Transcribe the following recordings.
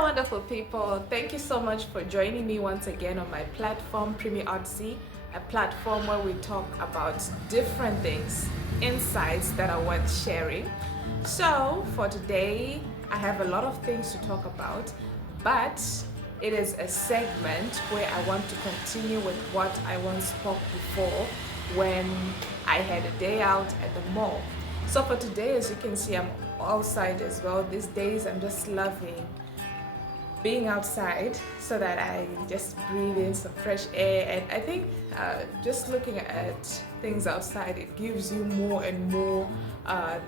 Hello wonderful people, thank you so much for joining me once again on my platform Primy Odyssey, a platform where we talk about different things, insights that are worth sharing. So for today I have a lot of things to talk about, but it is a segment where I want to continue with what I once spoke before when I had a day out at the mall. So for today, as you can see, I'm outside as well. These days I'm just loving being outside so that I just breathe in some fresh air. And I think just looking at things outside, it gives you more and more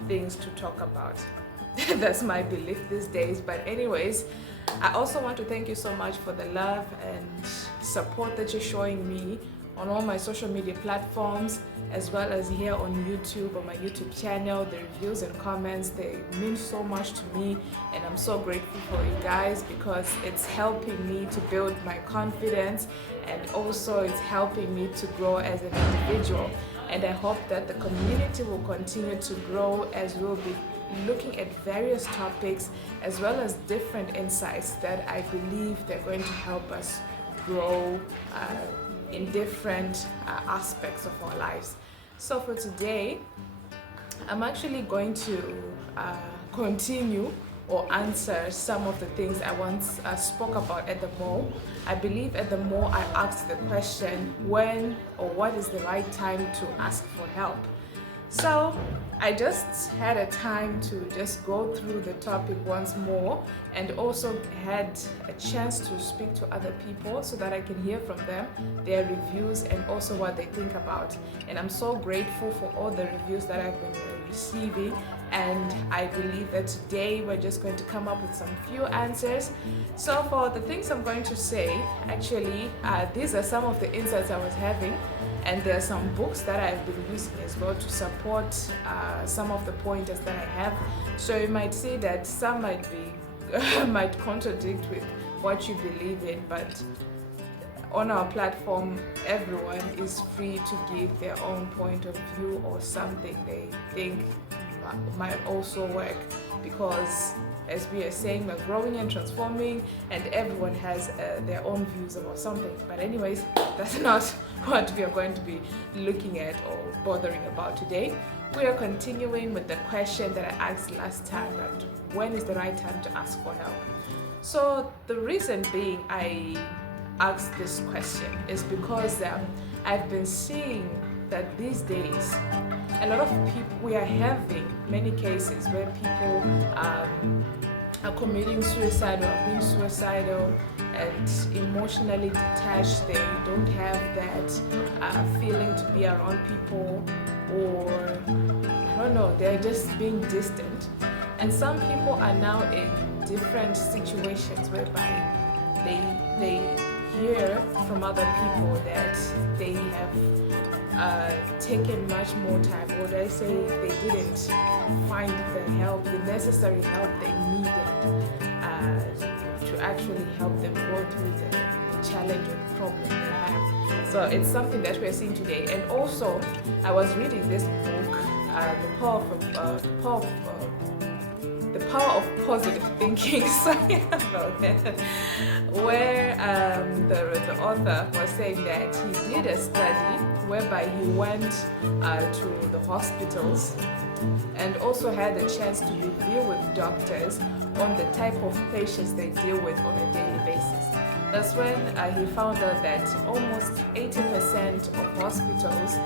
things to talk about. That's my belief these days. But anyways, I also want to thank you so much for the love and support that you're showing me on all my social media platforms, as well as here on YouTube, on my YouTube channel. The reviews and comments, they mean so much to me, and I'm so grateful for you guys because it's helping me to build my confidence, and also it's helping me to grow as an individual. And I hope that the community will continue to grow as we'll be looking at various topics as well as different insights that I believe they're going to help us grow in different aspects of our lives. So for today, I'm actually going to continue or answer some of the things I once spoke about at the mall. I believe at the mall I asked the question, when or what is the right time to ask for help? So I just had a time to just go through the topic once more, and also had a chance to speak to other people so that I can hear from them, their reviews, and also what they think about. And I'm so grateful for all the reviews that I've been receiving, and I believe that today we're just going to come up with some few answers. So for the things I'm going to say, actually these are some of the insights I was having, and there are some books that I've been using as well to support some of the pointers that I have. So you might see that some might be might contradict with what you believe in, but on our platform everyone is free to give their own point of view or something they think might also work, because as we are saying, we're growing and transforming, and everyone has their own views about something. But anyways, that's not what we are going to be looking at or bothering about today. We are continuing with the question that I asked last time, that when is the right time to ask for help? So the reason being I asked this question is because I've been seeing that these days a lot of people, we are having many cases where people are committing suicide or being suicidal and emotionally detached. They don't have that feeling to be around people, or I don't know, they're just being distant. And some people are now in different situations whereby they hear from other people that they have taken much more time, or they say they didn't find the help, the necessary help they needed to actually help them go through the challenge or the problem they have. So it's something that we're seeing today. And also I was reading this book, The Power of Positive Thinking, sorry about that, where the author was saying that he did a study whereby he went to the hospitals and also had a chance to review with doctors on the type of patients they deal with on a daily basis. That's when he found out that almost 80% of hospitals,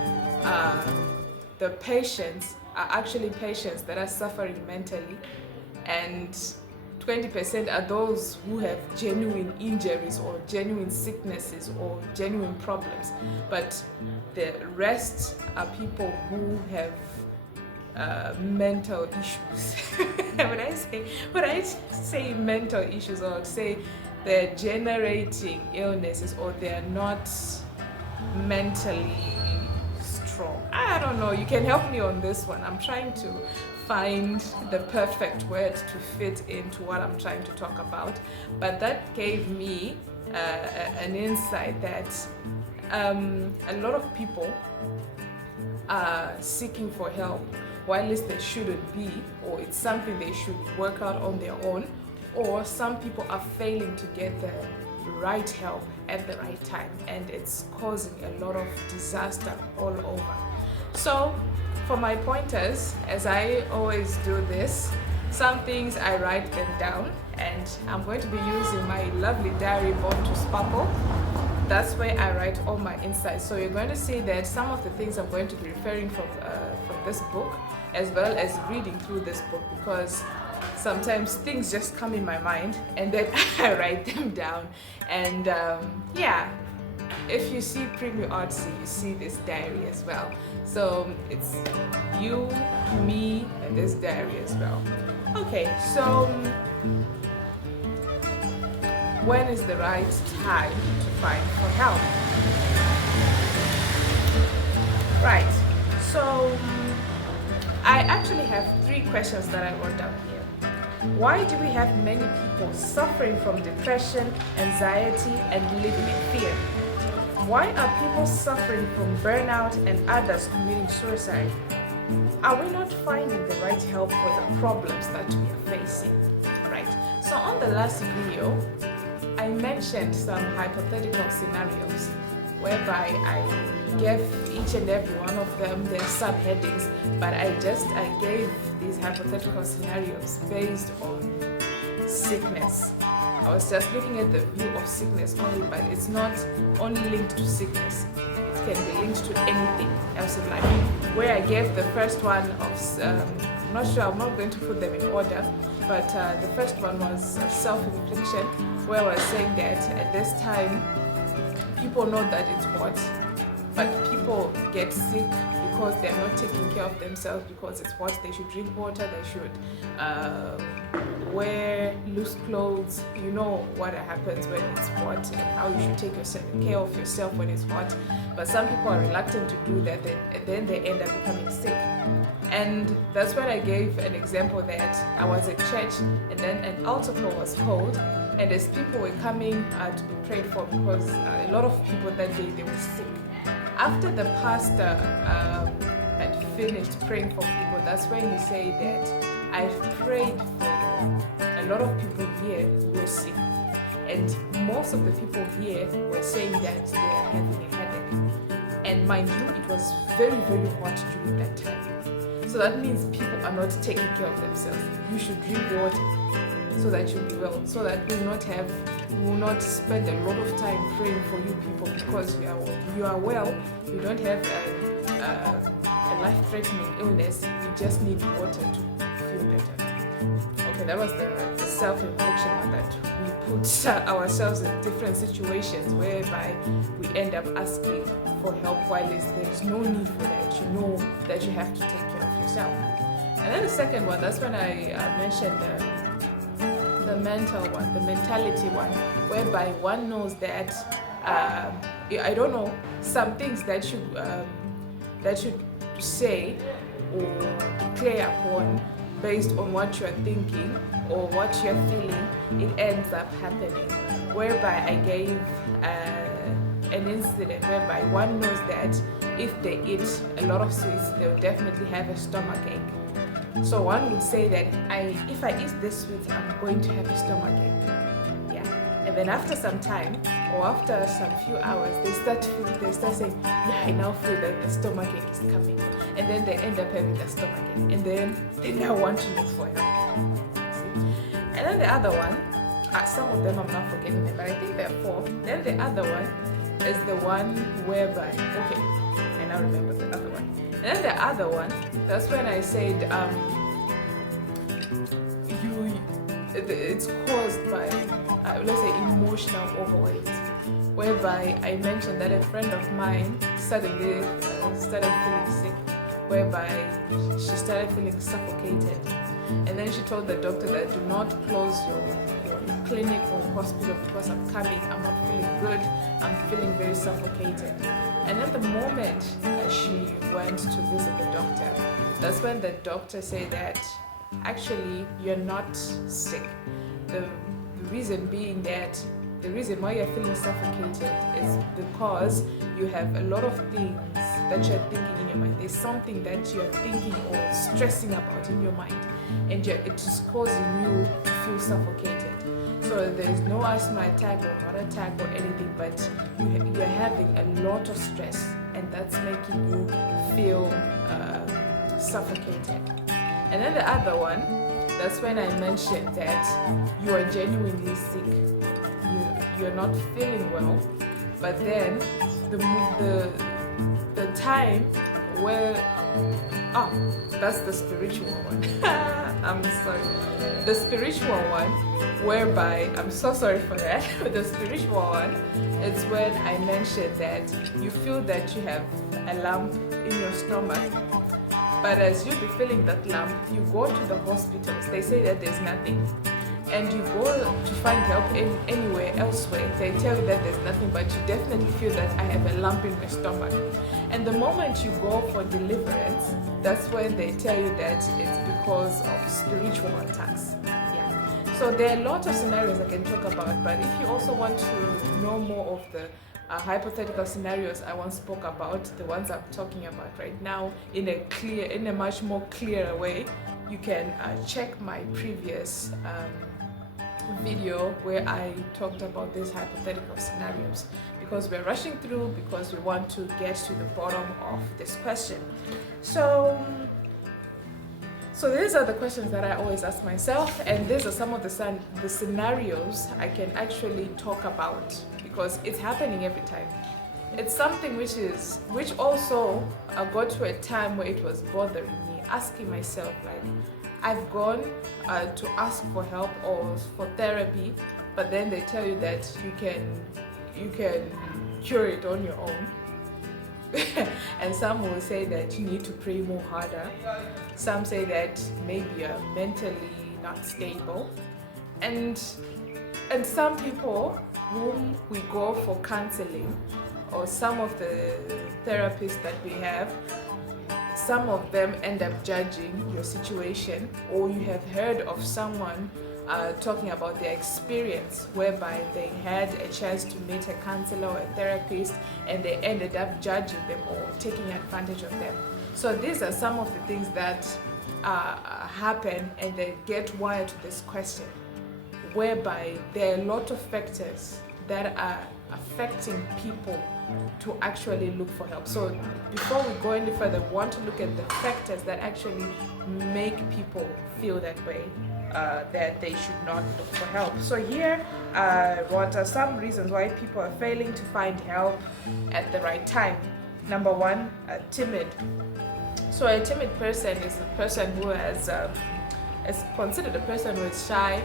the patients are actually patients that are suffering mentally, and 20% are those who have genuine injuries or genuine sicknesses or genuine problems. But the rest are people who have mental issues. when I say mental issues, or say they're generating illnesses, or they're not mentally strong. I don't know, you can help me on this one. I'm trying to find the perfect word to fit into what I'm trying to talk about, but that gave me an insight that a lot of people are seeking for help, while at least they shouldn't be, or it's something they should work out on their own, or some people are failing to get the right help at the right time, and it's causing a lot of disaster all over. So for my pointers, as I always do this, some things I write them down, and I'm going to be using my lovely diary Born to Sparkle. That's where I write all my insights. So you're going to see that some of the things I'm going to be referring from this book, as well as reading through this book, because sometimes things just come in my mind and then I write them down. And yeah, if you see Primy Odyssey, you see this diary as well. So it's you, me, and this diary as well. Okay, so when is the right time to find for help? Right, so I actually have 3 questions that I wrote down here. Why do we have many people suffering from depression, anxiety, and living in fear? Why are people suffering from burnout and others committing suicide? Are we not finding the right help for the problems that we are facing? Right, so on the last video, I mentioned some hypothetical scenarios whereby I gave each and every one of them their subheadings, but I gave these hypothetical scenarios based on sickness. I was just looking at the view of sickness only, but it's not only linked to sickness. It can be linked to anything else in life. Where I gave the first one of, I'm not sure, I'm not going to put them in order, but the first one was self-infliction, where I was saying that at this time, people know that it's hot, but people get sick because they're not taking care of themselves because it's hot. They should drink water, they should wear loose clothes. You know what happens when it's hot and how you should take care of yourself when it's hot. But some people are reluctant to do that, and then they end up becoming sick. And that's when I gave an example that I was at church and then an altar call was called, and as people were coming to be prayed for, because a lot of people that day, they were sick. After the pastor had finished praying for people, that's when he said that I've prayed for a lot of people here who were sick, and most of the people here were saying that they are having a headache. And mind you, it was very, very hot during that time. So that means people are not taking care of themselves. You should drink water so that you'll be well, so that you will not spend a lot of time praying for you people because you are well, you don't have a life-threatening illness, you just need water to feel better. Okay, that was the self-infliction one, that we put ourselves in different situations whereby we end up asking for help while there's no need for that. You know that you have to take care of yourself. And then the second one, that's when I mentioned the mental one, the mentality one, whereby one knows that I don't know, some things that you say or declare upon based on what you're thinking or what you're feeling, it ends up happening. Whereby I gave an incident whereby one knows that if they eat a lot of sweets, they'll definitely have a stomach ache. So one would say that if I eat this sweet, I'm going to have a stomach ache. Yeah. And then after some time, or after some few hours, they start saying, yeah, I now feel that the stomach ache is coming. And then they end up having the stomach ache. And then they now want to look for help. See? And then the other one, some of them I'm not forgetting them, but I think there are 4. Then the other one is the one whereby, okay, I now remember the other one. And then the other one, that's when I said, it's caused by, let's say, emotional overweight. Whereby I mentioned that a friend of mine suddenly started feeling sick, whereby she started feeling suffocated. And then she told the doctor that do not close your clinic or hospital because I'm coming, I'm not feeling good, I'm feeling very suffocated. And at the moment she went to visit the doctor, that's when the doctor said that actually you're not sick. The reason being that the reason why you're feeling suffocated is because you have a lot of things that you're thinking in your mind. There's something that you're thinking or stressing about in your mind, and it is causing you to feel suffocated. So there's no asthma attack or heart attack or anything, but you're having a lot of stress, and that's making you feel suffocated. And then the other one, that's when I mentioned that you are genuinely sick. You're not feeling well, but then the time where that's the spiritual one. I'm sorry. The spiritual one, whereby I'm so sorry for that. The spiritual one is when I mentioned that you feel that you have a lump in your stomach, but as you be feeling that lump, you go to the hospitals. They say that there's nothing, and you go to find help anywhere elsewhere. They tell you that there's nothing, but you definitely feel that I have a lump in my stomach. And the moment you go for deliverance, that's when they tell you that it's because of spiritual attacks. Yeah. So there are a lot of scenarios I can talk about, but if you also want to know more of the hypothetical scenarios I once spoke about, the ones I'm talking about right now, in a much more clearer way, you can check my previous video where I talked about these hypothetical scenarios, because we're rushing through because we want to get to the bottom of this question. So these are the questions that I always ask myself, and these are some of the scenarios I can actually talk about, because it's happening every time. It's something which also got to a time where it was bothering me, asking myself, like, I've gone to ask for help or for therapy, but then they tell you that you can cure it on your own. And some will say that you need to pray more harder. Some say that maybe you're mentally not stable. And some people whom we go for counseling, or some of the therapists that we have, some of them end up judging your situation, or you have heard of someone talking about their experience whereby they had a chance to meet a counselor or a therapist and they ended up judging them or taking advantage of them. So these are some of the things that happen, and they get wired to this question, whereby there are a lot of factors that are affecting people to actually look for help. So before we go any further, we want to look at the factors that actually make people feel that way, that they should not look for help. So here, what are some reasons why people are failing to find help at the right time? Number one, timid. So a timid person is a person who is considered a person who is shy,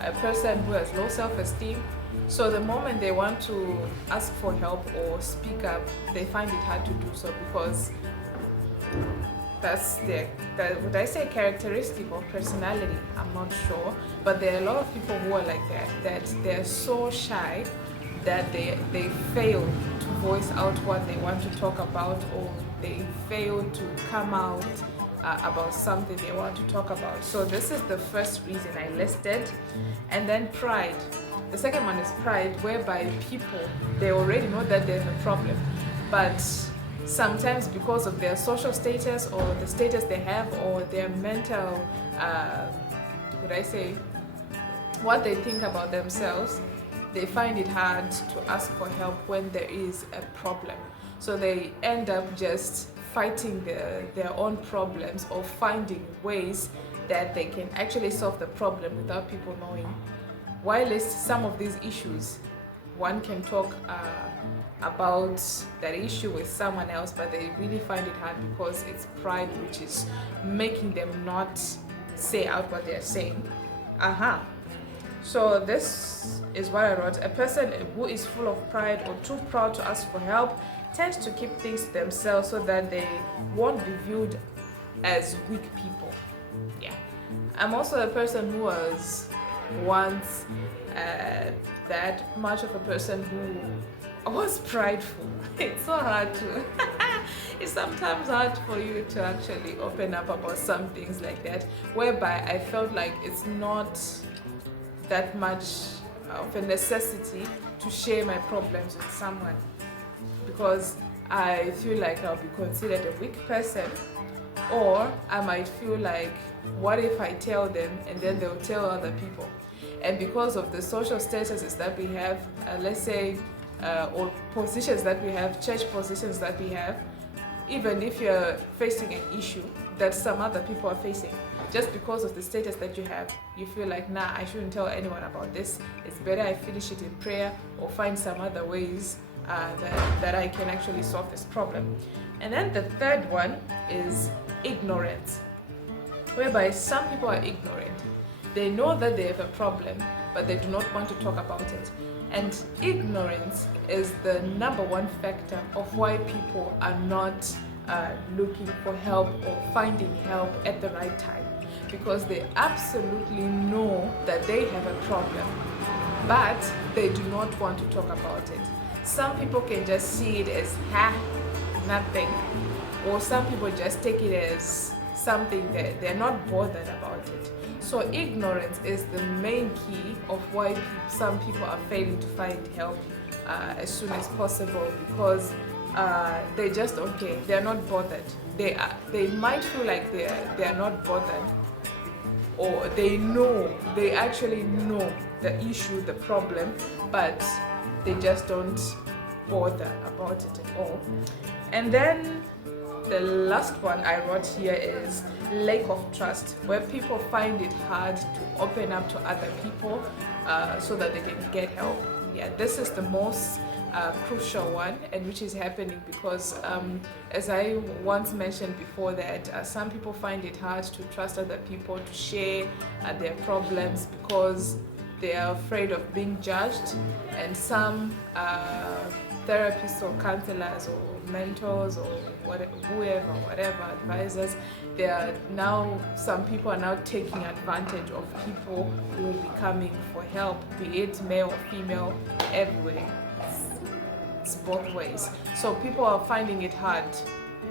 a person who has low self-esteem. So the moment they want to ask for help or speak up, they find it hard to do so, because that's would I say characteristic or personality? I'm not sure, but there are a lot of people who are like that they're so shy that they fail to voice out what they want to talk about, or they fail to come out about something they want to talk about. So this is the first reason I listed. And then pride. The second one is pride, whereby people, they already know that there's a problem, but sometimes because of their social status or the status they have or their mental, what they think about themselves, they find it hard to ask for help when there is a problem. So they end up just fighting their own problems, or finding ways that they can actually solve the problem without people knowing. While some of these issues, one can talk about that issue with someone else, but they really find it hard because it's pride which is making them not say out what they're saying. So this is what I wrote. A person who is full of pride or too proud to ask for help tends to keep things to themselves so that they won't be viewed as weak people. Yeah. I'm also a person who was once that much of a person who was prideful. It's so hard to it's sometimes hard for you to actually open up about some things like that, whereby I felt like it's not that much of a necessity to share my problems with someone, because I feel like I'll be considered a weak person, or I might feel like what if I tell them and then they'll tell other people? And because of the social statuses that we have, let's say, or positions that we have, church positions that we have, even if you're facing an issue that some other people are facing, just because of the status that you have, you feel like, nah, I shouldn't tell anyone about this. It's better I finish it in prayer or find some other ways that I can actually solve this problem. And then the third one is ignorance, whereby some people are ignorant. They know that they have a problem, but they do not want to talk about it. And ignorance is the number one factor of why people are not looking for help or finding help at the right time, because they absolutely know that they have a problem, but they do not want to talk about it. Some people can just see it as nothing, or some people just take it as something that they're not bothered about it. So ignorance is the main key of why some people are failing to find help as soon as possible, because they just don't care. They're not bothered. They might feel like they're not bothered, or they actually know the issue, the problem, but they just don't bother about it at all. And then the last one I wrote here is lack of trust, where people find it hard to open up to other people so that they can get help. Yeah, this is the most crucial one, and which is happening because as I once mentioned before, that some people find it hard to trust other people to share their problems because they are afraid of being judged. And some therapists or counselors or mentors or whatever advisors, some people are now taking advantage of people who will be coming for help, be it male or female, everywhere. It's both ways. So people are finding it hard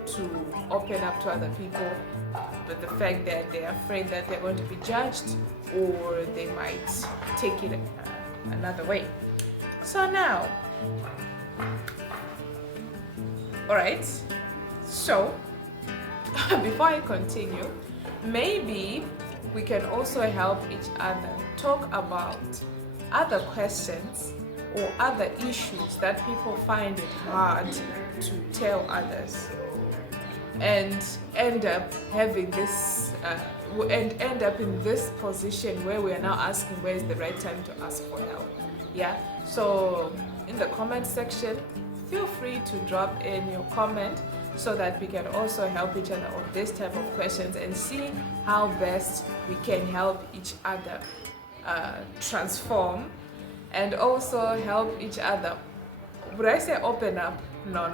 to open up to other people, but the fact that they're afraid that they're going to be judged or they might take it another way. So now, all right, so before I continue, maybe we can also help each other talk about other questions or other issues that people find it hard to tell others, and end up having this and end up in this position where we are now asking where is the right time to ask for help. Yeah, so in the comment section, feel free to drop in your comment so that we can also help each other on this type of questions and see how best we can help each other transform, and also help each other. Would I say open up? No.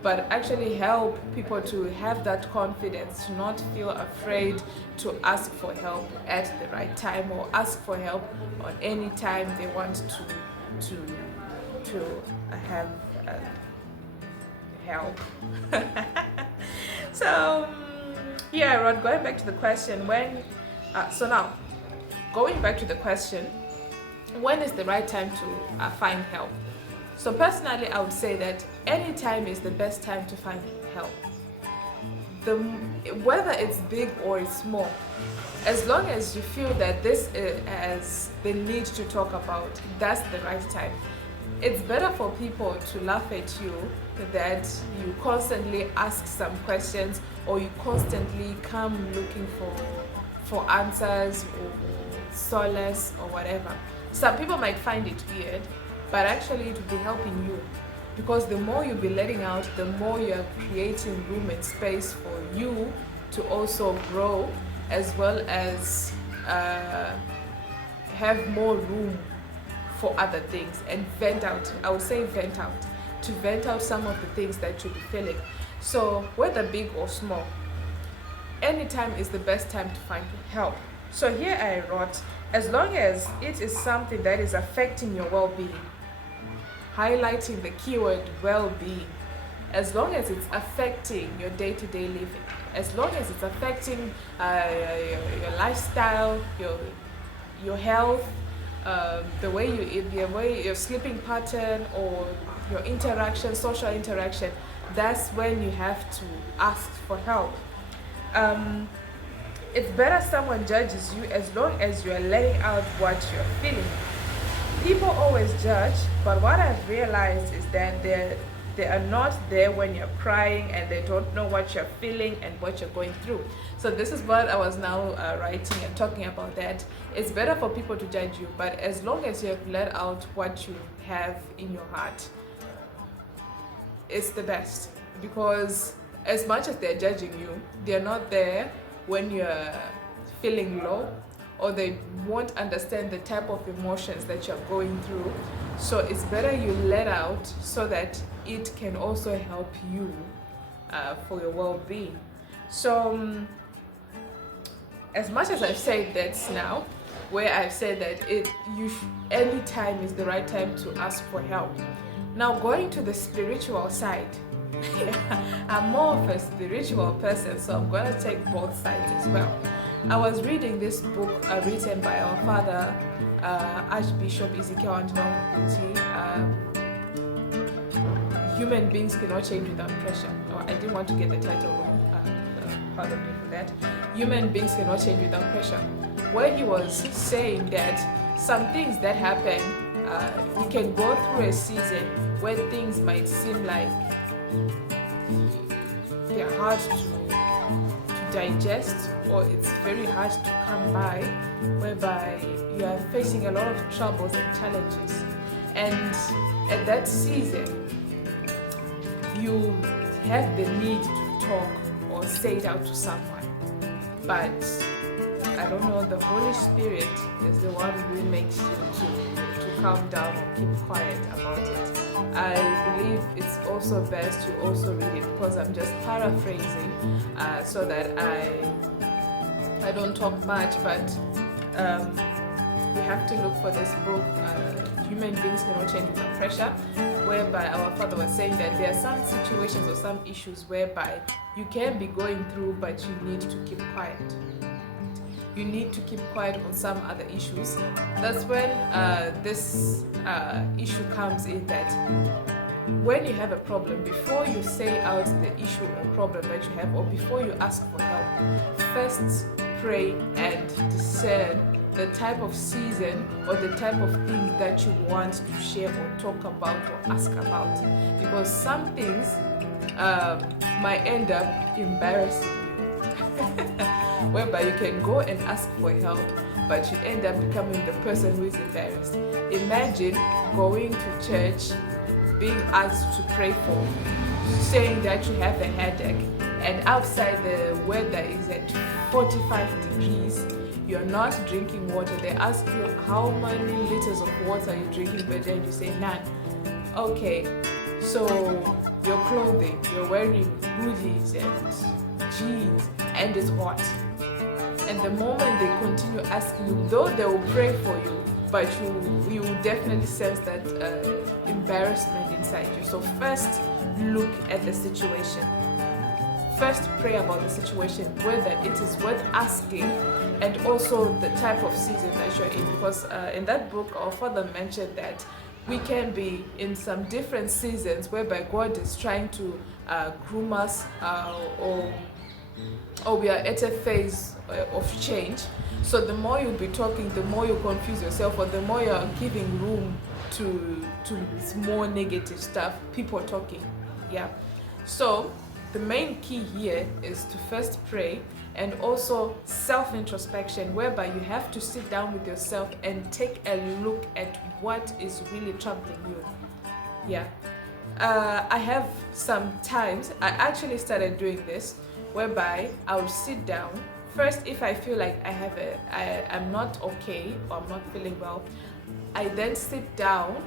But actually help people to have that confidence, to not feel afraid to ask for help at the right time, or ask for help on any time they want to have help. So yeah, Rod, going back to the question, going back to the question, when is the right time to find help? So personally, I would say that any time is the best time to find help. Whether it's big or it's small, as long as you feel that this has the need to talk about, that's the right time. It's better for people to laugh at you that you constantly ask some questions, or you constantly come looking for answers or solace or whatever. Some people might find it weird, but actually it will be helping you, because the more you'll be letting out, the more you're creating room and space for you to also grow, as well as have more room for other things and vent out. I would say vent out some of the things that you'll be feeling. So whether big or small, anytime is the best time to find help. So here I wrote, as long as it is something that is affecting your well-being, highlighting the keyword well-being, as long as it's affecting your day-to-day living, as long as it's affecting your lifestyle, your health, the way you eat, your sleeping pattern, or your interaction, social interaction, that's when you have to ask for help. It's better someone judges you as long as you are letting out what you're feeling. People always judge, but what I've realized is that they are not there when you're crying, and they don't know what you're feeling and what you're going through. So this is what I was now writing and talking about, that it's better for people to judge you, but as long as you have let out what you have in your heart, it's the best. Because as much as they're judging you, they're not there when you're feeling low, or they won't understand the type of emotions that you're going through. So it's better you let out so that it can also help you for your well-being. So as much as I've said that now, where I've said that any time is the right time to ask for help. Now going to the spiritual side, I'm more of a spiritual person, so I'm going to take both sides as well. I was reading this book written by our father, Archbishop Ezekiel Antoine, Human Beings Cannot Change Without Pressure. Oh, I didn't want to get the title wrong, pardon me for that. Human Beings Cannot Change Without Pressure, where he was saying that some things that happen, we can go through a season where things might seem like they're hard to digest, or it's very hard to come by, whereby you are facing a lot of troubles and challenges, and at that season you have the need to talk or say it out to someone, but I don't know, the Holy Spirit is the one who makes you to calm down or keep quiet about it. I believe it's also best to also read it, because I'm just paraphrasing so that I don't talk much, but we have to look for this book, Human Beings Cannot Change Without Pressure, whereby our father was saying that there are some situations or some issues whereby you can be going through, but you need to keep quiet. You need to keep quiet on some other issues. That's when this issue comes in, that when you have a problem, before you say out the issue or problem that you have, or before you ask for help, first pray and discern the type of season or the type of thing that you want to share or talk about or ask about. Because some things might end up embarrassing you. Whereby you can go and ask for help, but you end up becoming the person who is embarrassed. Imagine going to church, being asked to pray for, saying that you have a headache, and outside the weather is at 45 degrees, you're not drinking water. They ask you how many liters of water you're drinking per day, and you say none. Okay, so your clothing, you're wearing hoodies and jeans, and it's hot. And the moment they continue asking you, though they will pray for you, but you will definitely sense that embarrassment inside you. So first look at the situation. First pray about the situation, whether it is worth asking, and also the type of season that you're in. Because in that book, our father mentioned that we can be in some different seasons whereby God is trying to groom us, or we are at a phase of change. So the more you'll be talking, the more you confuse yourself, or the more you're giving room to more negative stuff, people talking. Yeah. So the main key here is to first pray, and also self-introspection, whereby you have to sit down with yourself and take a look at what is really troubling you. Yeah. I have sometimes, I actually started doing this, whereby I would sit down. First, if I feel like I'm not okay, or I'm not feeling well, I then sit down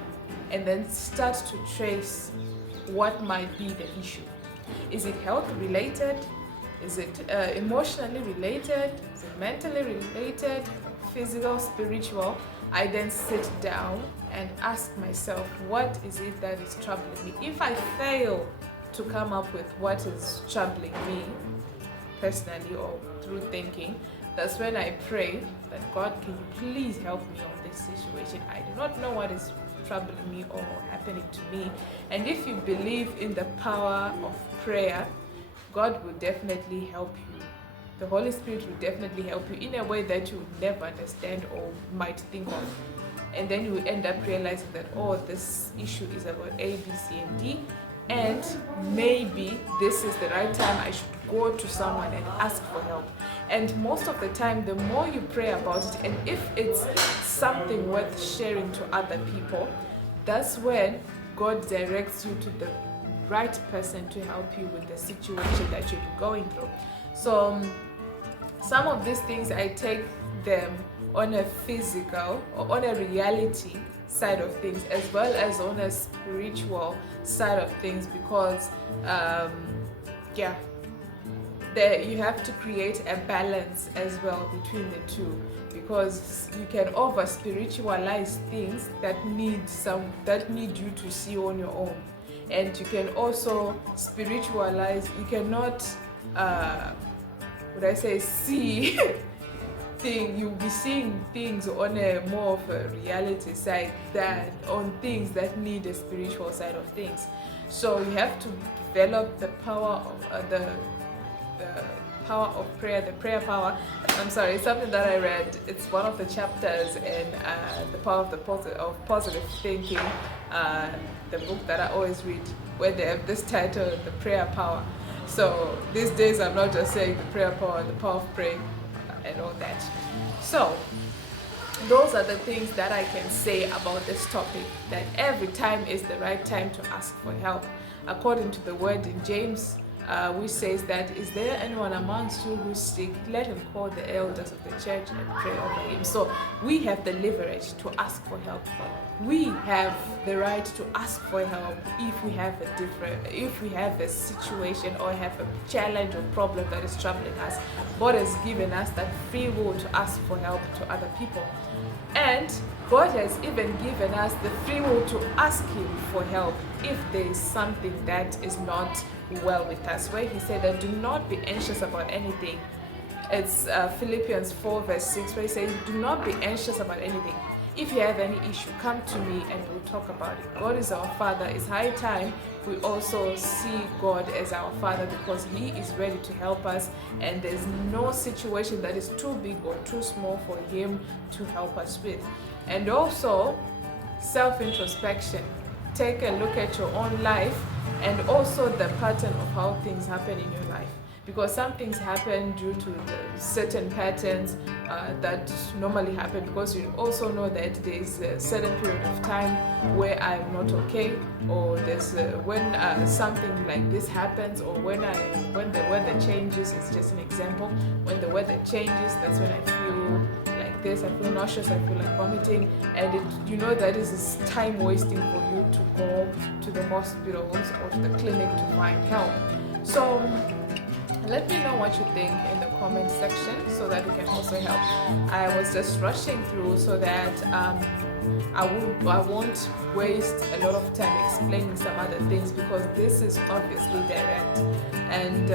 and then start to trace what might be the issue. Is it health related? Is it emotionally related? Is it mentally related? Physical, spiritual? I then sit down and ask myself, what is it that is troubling me? If I fail to come up with what is troubling me personally or through thinking, that's when I pray that God, can you please help me on this situation? I do not know what is troubling me or happening to me. And if you believe in the power of prayer, God will definitely help you. the Holy Spirit will definitely help you in a way that you would never understand or might think of. And then you end up realizing that, oh, this issue is about A, B, C, and D, and maybe this is the right time I should go to someone and ask for help. And most of the time, the more you pray about it, and if it's something worth sharing to other people, that's when God directs you to the right person to help you with the situation that you're going through. So some of these things, I take them on a physical or on a reality side of things, as well as on a spiritual side of things, because you have to create a balance as well between the two, because you can over spiritualize things that need you to see on your own, and you can also spiritualize. You cannot see you'll be seeing things on a more of a reality side than on things that need a spiritual side of things. So you have to develop the power of the power of prayer, the prayer power. I'm sorry, it's something that I read. It's one of the chapters in the power of positive thinking, the book that I always read, where they have this title, the prayer power. So these days I'm not just saying the prayer power, the power of praying and all that. So those are the things that I can say about this topic, that every time is the right time to ask for help. According to the word in James, which says that, is there anyone amongst you who's sick? Let him call the elders of the church and pray over him. So we have the leverage to ask for help. We have the right to ask for help if we have a situation or have a challenge or problem that is troubling us. God has given us that free will to ask for help to other people. And God has even given us the free will to ask Him for help if there is something that is not well with us, where He said that do not be anxious about anything. It's Philippians 4 verse 6, where He says, do not be anxious about anything. If you have any issue, come to me and we'll talk about it. God is our Father. It's high time we also see God as our Father, because He is ready to help us, and there's no situation that is too big or too small for Him to help us with. And also self-introspection. Take a look at your own life and also the pattern of how things happen in your life, because some things happen due to the certain patterns that normally happen, because you also know that there's a certain period of time where I'm not okay, or there's when something like this happens, or when the weather changes. It's just an example. When the weather changes, that's when I feel like this. I feel nauseous, I feel like vomiting, and you know that this is time wasting for you to go to the hospitals or to the clinic to find help. So let me know what you think in the comment section so that we can also help. I was just rushing through so that I won't waste a lot of time explaining some other things, because this is obviously direct, and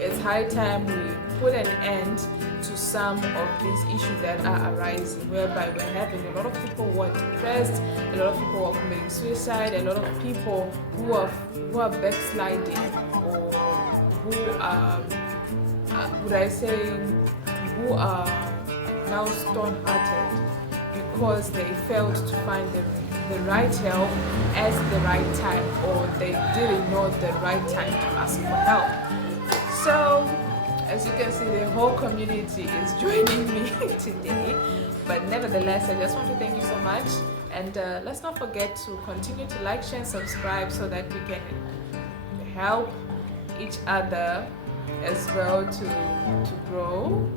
it's high time we put an end to some of these issues that are arising, whereby we're having a lot of people who are depressed, a lot of people who are committing suicide, a lot of people who are backsliding, or who are who are now stone-hearted because they failed to find the right help at the right time, or they didn't know the right time to ask for help. So as you can see, the whole community is joining me today, but nevertheless, I just want to thank you so much, and let's not forget to continue to like, share, and subscribe so that we can help each other as well to grow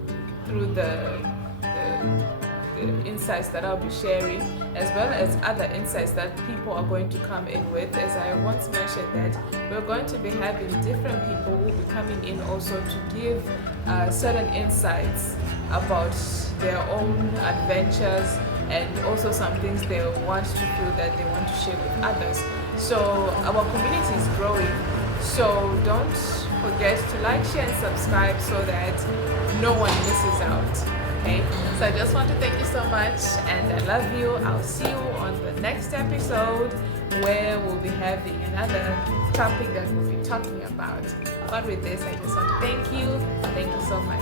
through the insights that I'll be sharing, as well as other insights that people are going to come in with. As I once mentioned, that we're going to be having different people who will be coming in also to give certain insights about their own adventures, and also some things they want to feel that they want to share with others. So our community is growing, so don't forget to like, share, and subscribe so that no one misses out. Okay, so I just want to thank you so much, and I love you. I'll see you on the next episode where we'll be having another topic that we'll be talking about. But with this, I just want to thank you. Thank you so much.